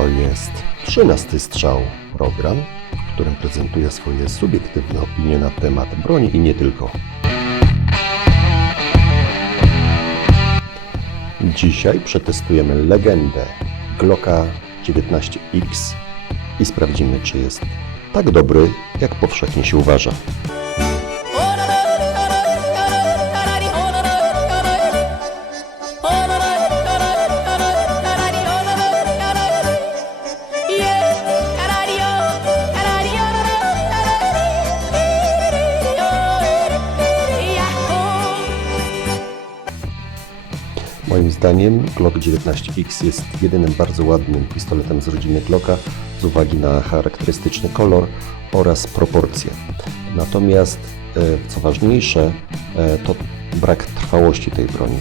To jest trzynasty strzał program, w którym prezentuję swoje subiektywne opinie na temat broni i nie tylko. Dzisiaj przetestujemy legendę Glocka 19X i sprawdzimy, czy jest tak dobry, jak powszechnie się uważa. Zdaniem Glock 19X jest jedynym bardzo ładnym pistoletem z rodziny Glocka z uwagi na charakterystyczny kolor oraz proporcje. Natomiast, e, co ważniejsze, e, to brak trwałości tej broni.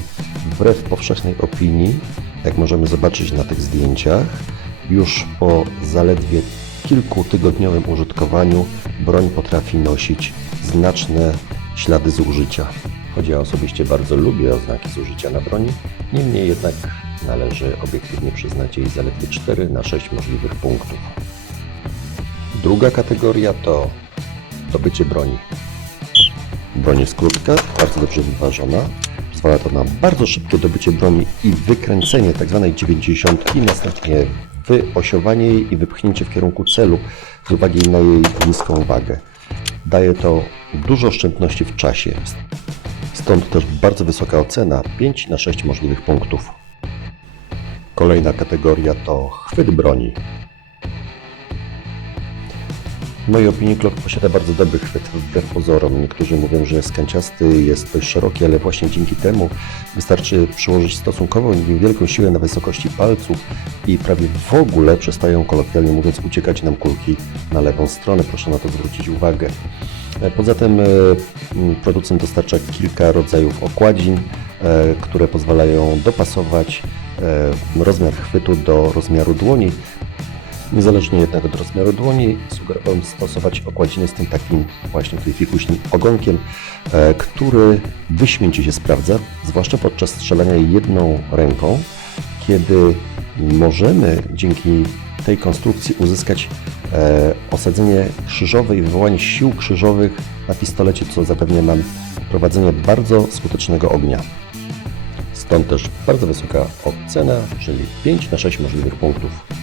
Wbrew powszechnej opinii, jak możemy zobaczyć na tych zdjęciach, już po zaledwie kilkutygodniowym użytkowaniu broń potrafi nosić znaczne ślady zużycia. Choć ja osobiście bardzo lubię oznaki zużycia na broni, niemniej jednak należy obiektywnie przyznać jej zaledwie 4 na 6 możliwych punktów. Druga kategoria to dobycie broni. Broń jest krótka, bardzo dobrze wyważona. Pozwala to na bardzo szybkie dobycie broni i wykręcenie tzw. 90, następnie wyosiowanie jej i wypchnięcie w kierunku celu z uwagi na jej niską wagę. Daje to dużo oszczędności w czasie. Stąd też bardzo wysoka ocena 5 na 6 możliwych punktów. Kolejna kategoria to chwyt broni. W mojej opinii Glock posiada bardzo dobry chwyt, wbrew pozorom. Niektórzy mówią, że jest kanciasty, jest dość szeroki, ale właśnie dzięki temu wystarczy przyłożyć stosunkowo niewielką siłę na wysokości palców i prawie w ogóle przestają, kolokwialnie mówiąc, uciekać nam kulki na lewą stronę. Proszę na to zwrócić uwagę. Poza tym e, producent dostarcza kilka rodzajów okładzin, e, które pozwalają dopasować e, rozmiar chwytu do rozmiaru dłoni. Niezależnie jednak od rozmiaru dłoni, sugerowałem stosować okładziny z tym takim właśnie tutaj fikuśnym ogonkiem, e, który wyśmienicie się sprawdza, zwłaszcza podczas strzelania jedną ręką, kiedy możemy dzięki tej konstrukcji uzyskać e, osadzenie krzyżowe i wywołanie sił krzyżowych na pistolecie, co zapewnia nam prowadzenie bardzo skutecznego ognia. Stąd też bardzo wysoka ocena, czyli 5 na 6 możliwych punktów.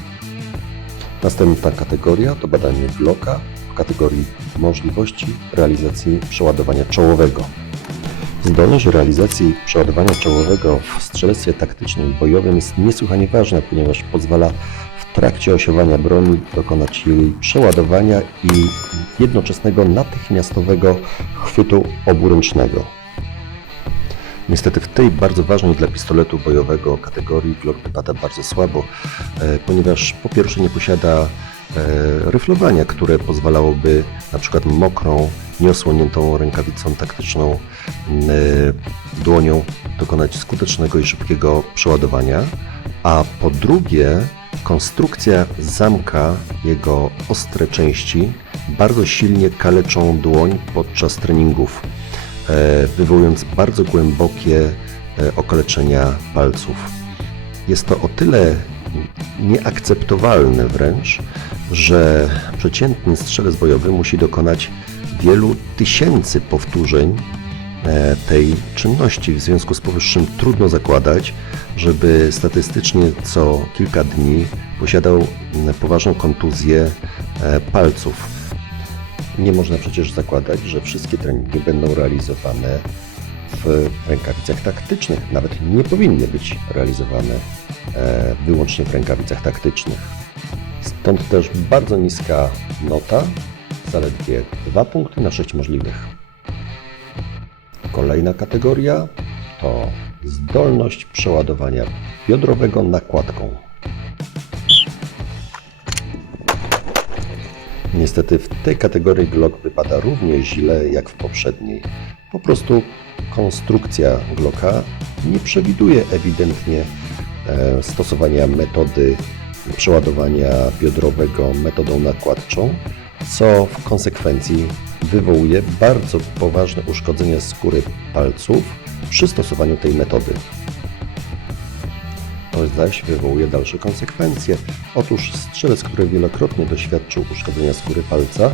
Następna kategoria to badanie Glocka w kategorii możliwości realizacji przeładowania czołowego. Zdolność realizacji przeładowania czołowego w strzelectwie taktycznym i bojowym jest niesłychanie ważna, ponieważ pozwala w trakcie osiowania broni dokonać jej przeładowania i jednoczesnego natychmiastowego chwytu oburęcznego. Niestety w tej bardzo ważnej dla pistoletu bojowego kategorii Glock wypada bardzo słabo, e, ponieważ po pierwsze nie posiada e, ryflowania, które pozwalałoby na przykład mokrą, nieosłoniętą rękawicą taktyczną e, dłonią dokonać skutecznego i szybkiego przeładowania, a po drugie konstrukcja zamka, jego ostre części bardzo silnie kaleczą dłoń podczas treningów wywołując bardzo głębokie e, okaleczenia palców. Jest to o tyle nieakceptowalne wręcz, że przeciętny strzelec bojowy musi dokonać wielu tysięcy powtórzeń e, tej czynności. W związku z powyższym trudno zakładać, żeby statystycznie co kilka dni posiadał poważną kontuzję e, palców. Nie można przecież zakładać, że wszystkie treningi będą realizowane w rękawicach taktycznych. Nawet nie powinny być realizowane e, wyłącznie w rękawicach taktycznych. Stąd też bardzo niska nota, zaledwie 2 punkty na 6 możliwych. Kolejna kategoria to zdolność przeładowania biodrowego nakładką. Niestety w tej kategorii Glock wypada równie źle jak w poprzedniej. Po prostu konstrukcja Glocka nie przewiduje ewidentnie e, stosowania metody przeładowania biodrowego metodą nakładczą, co w konsekwencji wywołuje bardzo poważne uszkodzenie skóry palców przy stosowaniu tej metody. To zaś wywołuje dalsze konsekwencje. Otóż strzelec, który wielokrotnie doświadczył uszkodzenia skóry palca, e,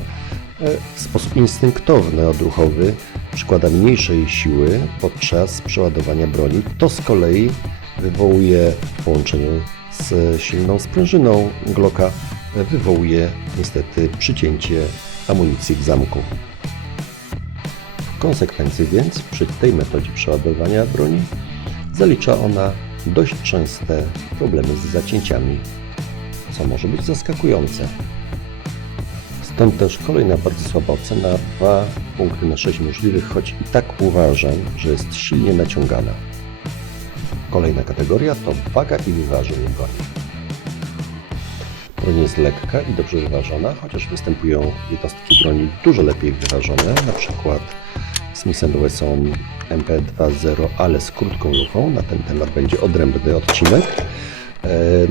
w sposób instynktowny, odruchowy przykłada mniejszej siły podczas przeładowania broni. To z kolei wywołuje w połączeniu z silną sprężyną Glocka, e, wywołuje niestety przycięcie amunicji w zamku. W konsekwencji więc przy tej metodzie przeładowania broni zalicza ona dość częste problemy z zacięciami, co może być zaskakujące. Stąd też kolejna bardzo słaba ocena, 2 punkty na 6 możliwych, choć i tak uważam, że jest silnie naciągana. Kolejna kategoria to waga i wyważenie broni. Broń jest lekka i dobrze wyważona, chociaż występują jednostki broni dużo lepiej wyważone, przykład Smith Wesson MP2.0, ale z krótką lufą. Na ten temat będzie odrębny odcinek. E,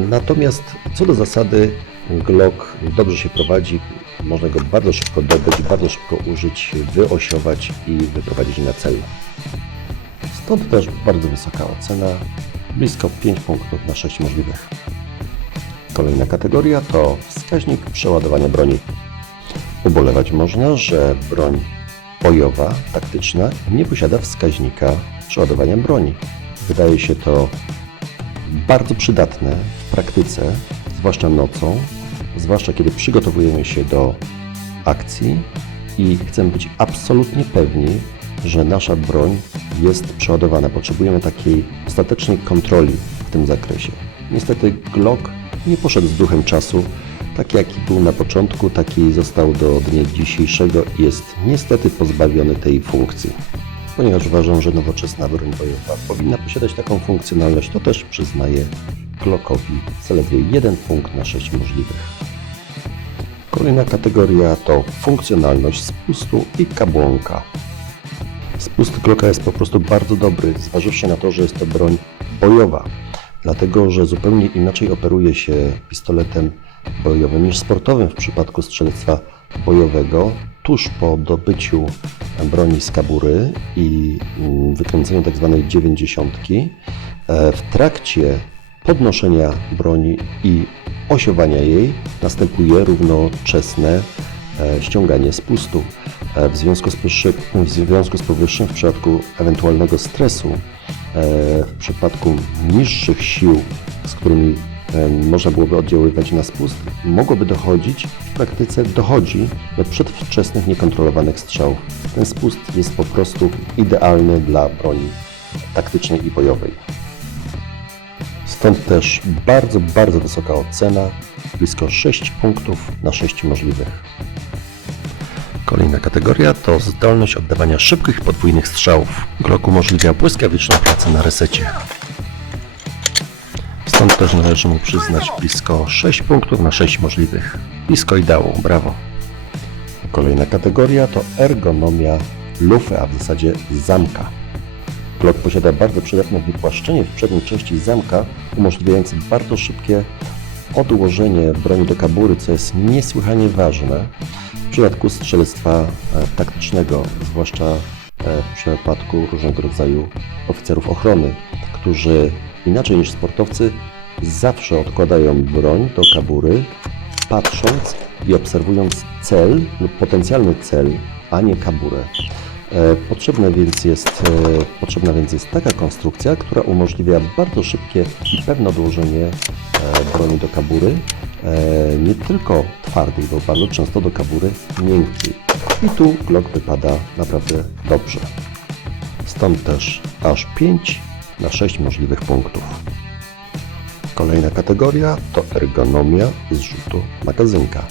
Natomiast co do zasady, Glock dobrze się prowadzi. Można go bardzo szybko dobyć, bardzo szybko użyć, wyosiować i wyprowadzić na cel. Stąd też bardzo wysoka ocena, blisko 5 punktów na 6 możliwych. Kolejna kategoria to wskaźnik przeładowania broni. Ubolewać można, że broń bojowa, taktyczna nie posiada wskaźnika przeładowania broni. Wydaje się to bardzo przydatne w praktyce, zwłaszcza nocą, zwłaszcza kiedy przygotowujemy się do akcji i chcemy być absolutnie pewni, że nasza broń jest przeładowana. Potrzebujemy takiej ostatecznej kontroli w tym zakresie. Niestety Glock nie poszedł z duchem czasu. Tak jaki był na początku, taki został do dnia dzisiejszego i jest niestety pozbawiony tej funkcji. Ponieważ uważam, że nowoczesna broń bojowa powinna posiadać taką funkcjonalność, to też przyznaję Glockowi zaledwie jeden punkt na 6 możliwych. Kolejna kategoria to funkcjonalność spustu i kabłonka. Spust Glocka jest po prostu bardzo dobry, zważywszy na to, że jest to broń bojowa, dlatego że zupełnie inaczej operuje się pistoletem bojowym niż sportowym w przypadku strzelectwa bojowego. Tuż po dobyciu broni z kabury i mm, wykręceniu tzw. 90 e, w trakcie podnoszenia broni i osiowania jej następuje równoczesne e, ściąganie spustu. E, W związku z, powyższym, w związku z powyższym, w przypadku ewentualnego stresu, w przypadku niższych sił, z którymi można byłoby oddziaływać na spust, mogłoby dochodzić, w praktyce dochodzi do przedwczesnych, niekontrolowanych strzałów. Ten spust jest po prostu idealny dla broni taktycznej i bojowej. Stąd też bardzo, bardzo wysoka ocena, blisko 6 punktów na 6 możliwych. Kolejna kategoria to zdolność oddawania szybkich podwójnych strzałów. Glock umożliwia błyskawiczną pracę na resecie. Stąd też należy mu przyznać blisko 6 punktów na 6 możliwych. Blisko ideału, brawo. Kolejna kategoria to ergonomia lufy, a w zasadzie zamka. Glock posiada bardzo przydatne wypłaszczenie w przedniej części zamka, umożliwiające bardzo szybkie odłożenie broni do kabury, co jest niesłychanie ważne w przypadku strzelectwa e, taktycznego, zwłaszcza e, w przypadku różnego rodzaju oficerów ochrony, którzy inaczej niż sportowcy zawsze odkładają broń do kabury, patrząc i obserwując cel lub potencjalny cel, a nie kaburę. E, Potrzebne więc jest, e, potrzebna więc jest taka konstrukcja, która umożliwia bardzo szybkie i pewne odłożenie e, broni do kabury, nie tylko twardej, bo bardzo często do kabury miękkiej. I tu Glock wypada naprawdę dobrze. Stąd też aż 5 na 6 możliwych punktów. Kolejna kategoria to ergonomia zrzutu magazynka.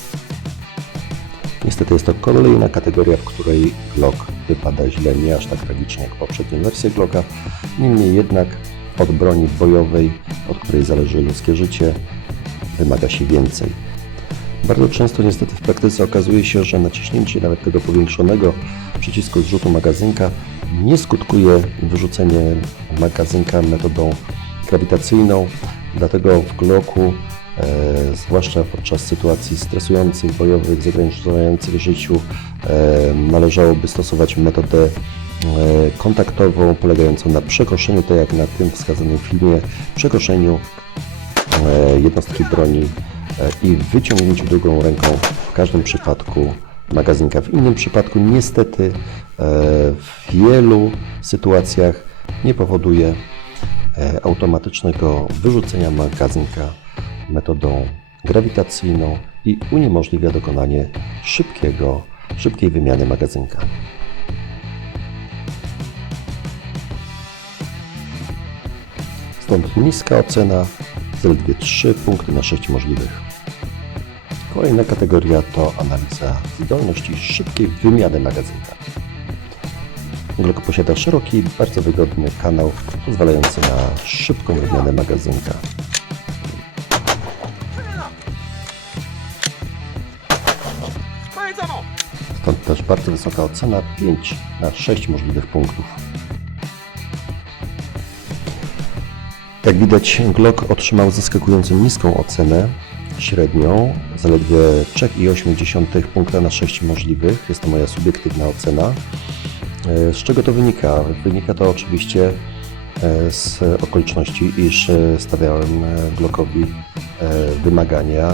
Niestety jest to kolejna kategoria, w której Glock wypada źle, nie aż tak tragicznie jak poprzednie wersje Glocka. Niemniej jednak od broni bojowej, od której zależy ludzkie życie, wymaga się więcej. Bardzo często niestety w praktyce okazuje się, że naciśnięcie nawet tego powiększonego przycisku zrzutu magazynka nie skutkuje wyrzuceniem magazynka metodą grawitacyjną, dlatego w Glocku e, zwłaszcza podczas sytuacji stresujących, bojowych, zagrażających życiu, e, należałoby stosować metodę kontaktową polegającą na przekoszeniu, tak jak na tym wskazanym filmie, przekoszeniu e, jednostki broni e, i wyciągnięciu drugą ręką w każdym przypadku magazynka. W innym przypadku niestety e, w wielu sytuacjach nie powoduje e, automatycznego wyrzucenia magazynka metodą grawitacyjną i uniemożliwia dokonanie szybkiego, szybkiej wymiany magazynka. Stąd niska ocena, zaledwie 3 punkty na 6 możliwych. Kolejna kategoria to analiza zdolności szybkiej wymiany magazynka. Glock posiada szeroki bardzo wygodny kanał pozwalający na szybką wymianę magazynka. Stąd też bardzo wysoka ocena 5 na 6 możliwych punktów. Jak widać, Glock otrzymał zaskakująco niską ocenę, średnią, zaledwie 3,8 punkta na 6 możliwych. Jest to moja subiektywna ocena. E, Z czego to wynika? Wynika to oczywiście e, z okoliczności, iż e, stawiałem Glockowi wymagania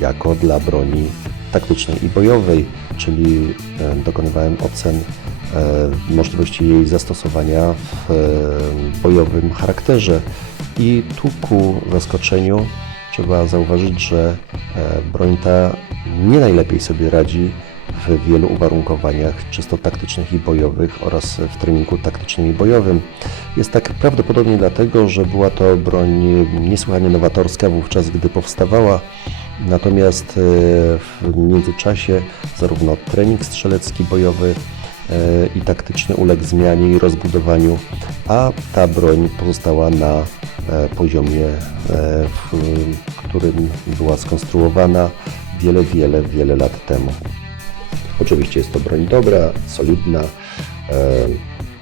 jako dla broni taktycznej i bojowej, czyli dokonywałem ocen możliwości jej zastosowania w bojowym charakterze. I tu ku zaskoczeniu trzeba zauważyć, że broń ta nie najlepiej sobie radzi w wielu uwarunkowaniach czysto taktycznych i bojowych oraz w treningu taktycznym i bojowym. Jest tak prawdopodobnie dlatego, że była to broń niesłychanie nowatorska wówczas, gdy powstawała. Natomiast e, w międzyczasie zarówno trening strzelecki bojowy e, i taktyczny uległ zmianie i rozbudowaniu, a ta broń pozostała na e, poziomie, w którym była skonstruowana wiele, wiele, wiele lat temu. Oczywiście jest to broń dobra, solidna, e,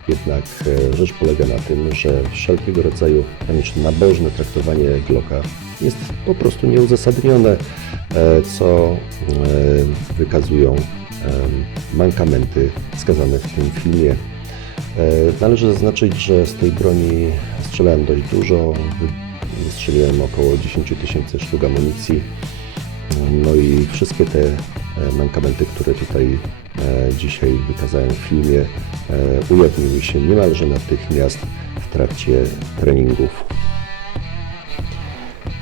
jednak e, rzecz polega na tym, że wszelkiego rodzaju nabożne traktowanie Glocka jest po prostu nieuzasadnione, e, co wykazują mankamenty wskazane w tym filmie. Należy zaznaczyć, że z tej broni strzelałem dość dużo, wystrzeliłem około 10 tysięcy sztuk amunicji. No i wszystkie te mankamenty, które tutaj e, dzisiaj wykazałem w filmie, e, ujawniły się niemalże natychmiast w trakcie treningów.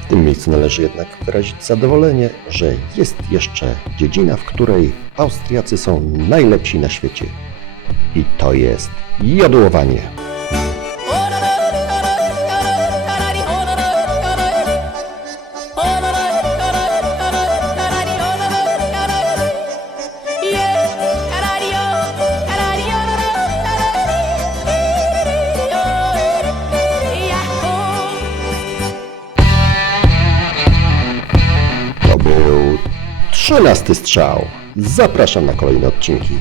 W tym miejscu należy jednak wyrazić zadowolenie, że jest jeszcze dziedzina, w której Austriacy są najlepsi na świecie. I to jest jodłowanie. Trzynasty strzał. Zapraszam na kolejne odcinki.